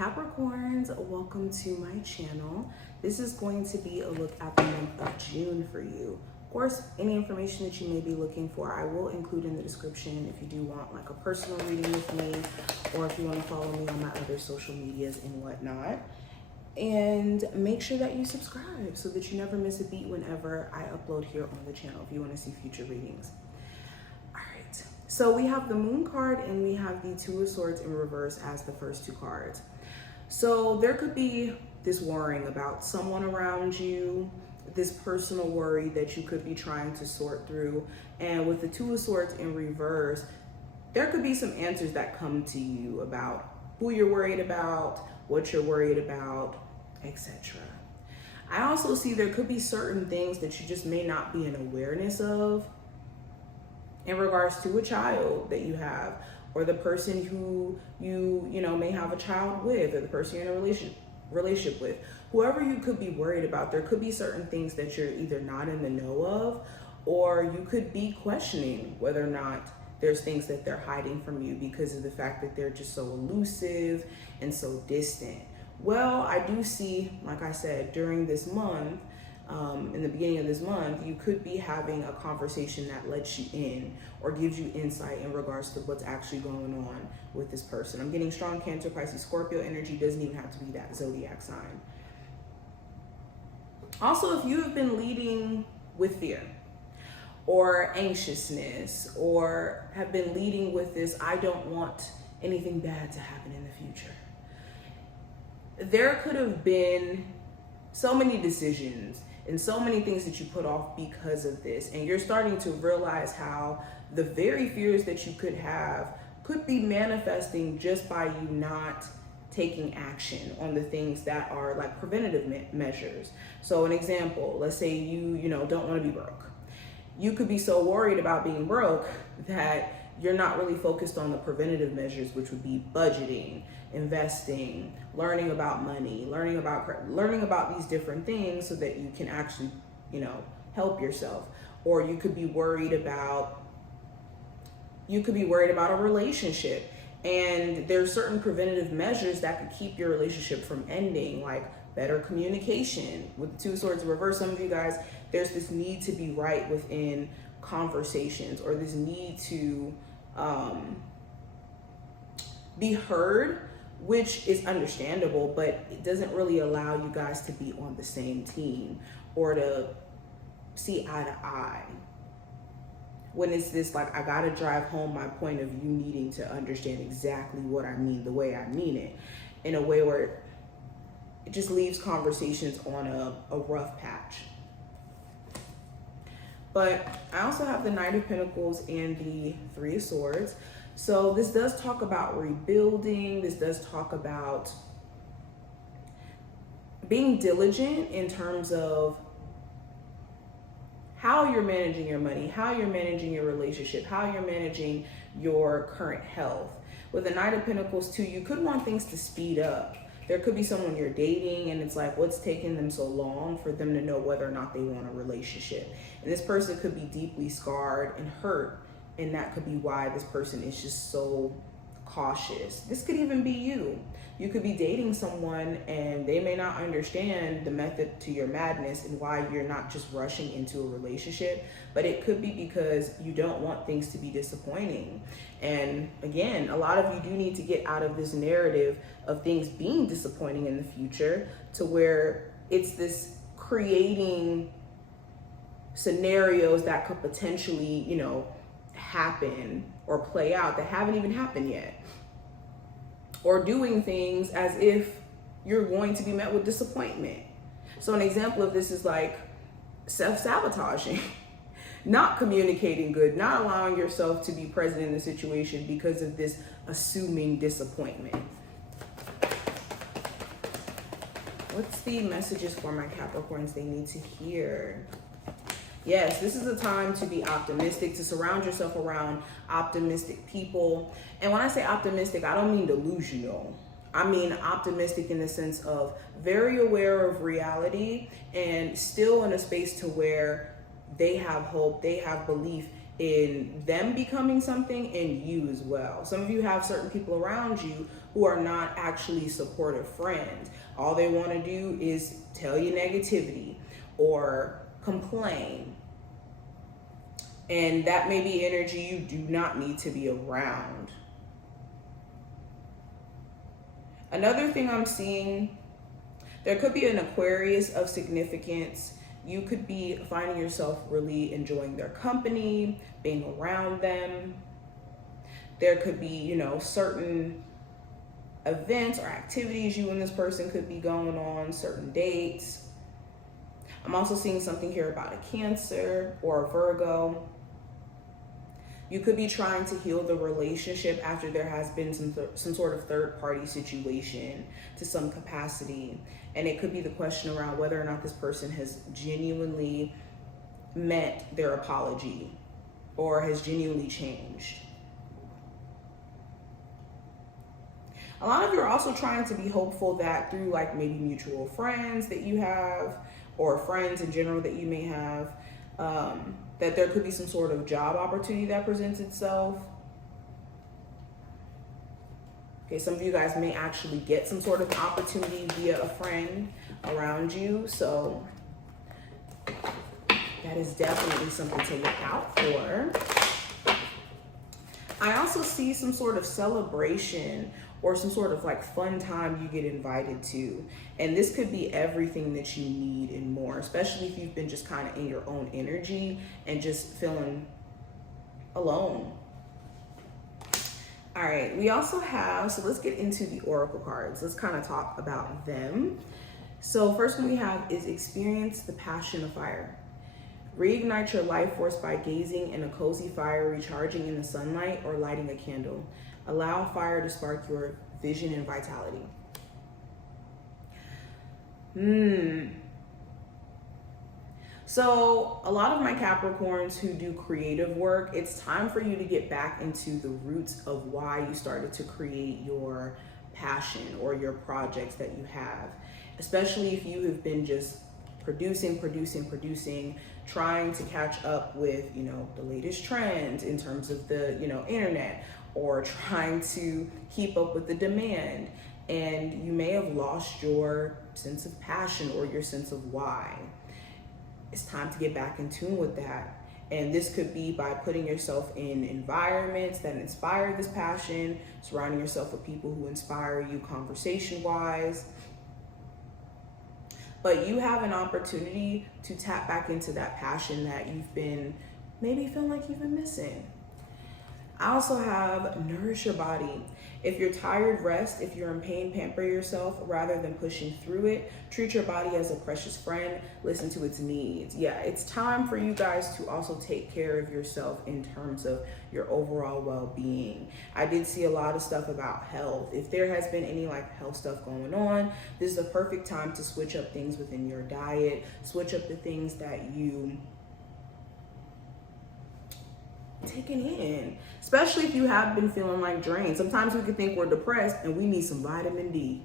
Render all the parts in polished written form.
Capricorns, welcome to my channel. This is going to be a look at the month of June for you. Of course, any information that you may be looking for, I will include in the description if you do want like a personal reading with me, or if you want to follow me on my other social medias and whatnot. And make sure that you subscribe so that you never miss a beat whenever I upload here on the channel if you want to see future readings. All right, so we have the Moon card and we have the Two of Swords in reverse as the first two cards. So there could be this worrying about someone around you, this personal worry that you could be trying to sort through. And with the Two of Swords in reverse, there could be some answers that come to you about who you're worried about, what you're worried about, etc. I also see there could be certain things that you just may not be in awareness of in regards to a child that you have, or the person who you may have a child with, or the person you're in a relationship with. Whoever you could be worried about, there could be certain things that you're either not in the know of, or you could be questioning whether or not there's things that they're hiding from you because of the fact that they're just so elusive and so distant. Well, I do see, like I said, during this month, in the beginning of this month, you could be having a conversation that lets you in or gives you insight in regards to what's actually going on with this person. I'm getting strong Cancer, Pisces, Scorpio energy. Doesn't even have to be that zodiac sign. Also, if you have been leading with fear or anxiousness, or have been leading with this, I don't want anything bad to happen in the future. There could have been so many decisions and so many things that you put off because of this. And you're starting to realize how the very fears that you could have could be manifesting just by you not taking action on the things that are like preventative measures. So an example, let's say you don't want to be broke. You could be so worried about being broke that you're not really focused on the preventative measures, which would be budgeting, investing, learning about money, learning about these different things so that you can actually, help yourself. Or you could be worried about a relationship, and there's certain preventative measures that could keep your relationship from ending, like better communication. With the Two of Swords in reverse, some of you guys, there's this need to be right within conversations, or this need to be heard, which is understandable, but it doesn't really allow you guys to be on the same team or to see eye to eye. When it's this like, I gotta drive home my point of view, needing to understand exactly what I mean, the way I mean it, in a way where it just leaves conversations on a rough patch. But I also have the Knight of Pentacles and the Three of Swords. So this does talk about rebuilding. This does talk about being diligent in terms of how you're managing your money, how you're managing your relationship, how you're managing your current health. With the Knight of Pentacles too, you could want things to speed up. There could be someone you're dating and it's like, what's taking them so long for them to know whether or not they want a relationship? And this person could be deeply scarred and hurt, and that could be why this person is just so cautious. This could even be you. You could be dating someone and they may not understand the method to your madness and why you're not just rushing into a relationship, but it could be because you don't want things to be disappointing. And again, a lot of you do need to get out of this narrative of things being disappointing in the future to where it's this creating scenarios that could potentially, happen or play out that haven't even happened yet. Or doing things as if you're going to be met with disappointment. So an example of this is like self-sabotaging, not communicating good, not allowing yourself to be present in the situation because of this assuming disappointment. What's the messages for my Capricorns they need to hear? Yes, this is a time to be optimistic, to surround yourself around optimistic people. And when I say optimistic, I don't mean delusional. I mean optimistic in the sense of very aware of reality and still in a space to where they have hope, they have belief in them becoming something and you as well. Some of you have certain people around you who are not actually supportive friends. All they want to do is tell you negativity or complain. And that may be energy you do not need to be around. Another thing I'm seeing, there could be an Aquarius of significance. You could be finding yourself really enjoying their company, being around them. There could be, you know, certain events or activities you and this person could be going on, certain dates. I'm also seeing something here about a Cancer or a Virgo. You could be trying to heal the relationship after there has been some sort of third-party situation to some capacity. And it could be the question around whether or not this person has genuinely meant their apology or has genuinely changed. A lot of you are also trying to be hopeful that through like maybe mutual friends that you have or friends in general that you may have, that there could be some sort of job opportunity that presents itself. Okay, some of you guys may actually get some sort of opportunity via a friend around you. So that is definitely something to look out for. I also see some sort of celebration or some sort of like fun time you get invited to. And this could be everything that you need and more, especially if you've been just kind of in your own energy and just feeling alone. All right, we also have, so let's get into the oracle cards. Let's kind of talk about them. So first one we have is experience the passion of fire. Reignite your life force by gazing in a cozy fire, recharging in the sunlight, or lighting a candle. Allow fire to spark your vision and vitality. So a lot of my Capricorns who do creative work, it's time for you to get back into the roots of why you started to create your passion or your projects that you have, especially if you have been just producing, trying to catch up with, you know, the latest trends in terms of the, you know, internet, or trying to keep up with the demand. And you may have lost your sense of passion or your sense of why. It's time to get back in tune with that. And this could be by putting yourself in environments that inspire this passion, surrounding yourself with people who inspire you conversation-wise. But you have an opportunity to tap back into that passion that you've been maybe feeling like you've been missing. I also have nourish your body. If you're tired, rest. If you're in pain, pamper yourself rather than pushing through it. Treat your body as a precious friend. Listen to its needs. Yeah, it's time for you guys to also take care of yourself in terms of your overall well-being. I did see a lot of stuff about health. If there has been any like health stuff going on, this is the perfect time to switch up things within your diet, switch up the things that you taken in, especially if you have been feeling like drained. Sometimes we could think we're depressed and we need some vitamin D.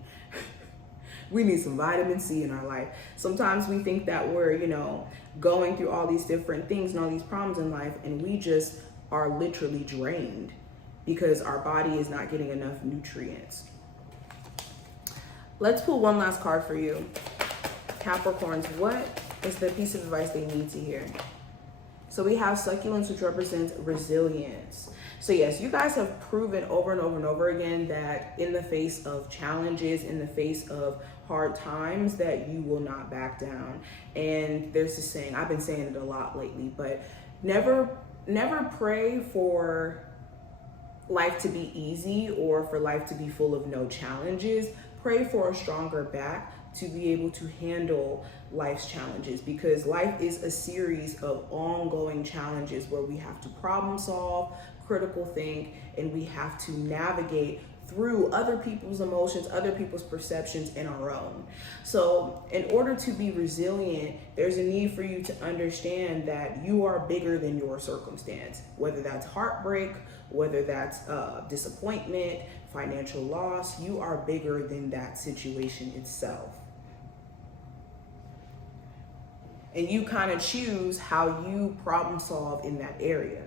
We need some vitamin C in our life. Sometimes we think that we're, you know, going through all these different things and all these problems in life, and we just are literally drained because our body is not getting enough nutrients. Let's pull one last card for you. Capricorns, what is the piece of advice they need to hear? So we have succulents, which represents resilience. So yes, you guys have proven over and over and over again that in the face of challenges, in the face of hard times, that you will not back down. And there's this saying, I've been saying it a lot lately, but never pray for life to be easy or for life to be full of no challenges. Pray for a stronger back to be able to handle life's challenges, because life is a series of ongoing challenges where we have to problem solve, critical think, and we have to navigate through other people's emotions, other people's perceptions, and our own. So in order to be resilient, there's a need for you to understand that you are bigger than your circumstance, whether that's heartbreak, whether that's disappointment, financial loss. You are bigger than that situation itself. And you kind of choose how you problem solve in that area.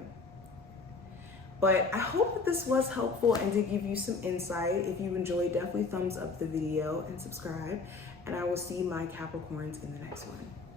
But I hope that this was helpful and did give you some insight. If you enjoyed, definitely thumbs up the video and subscribe. And I will see my Capricorns in the next one.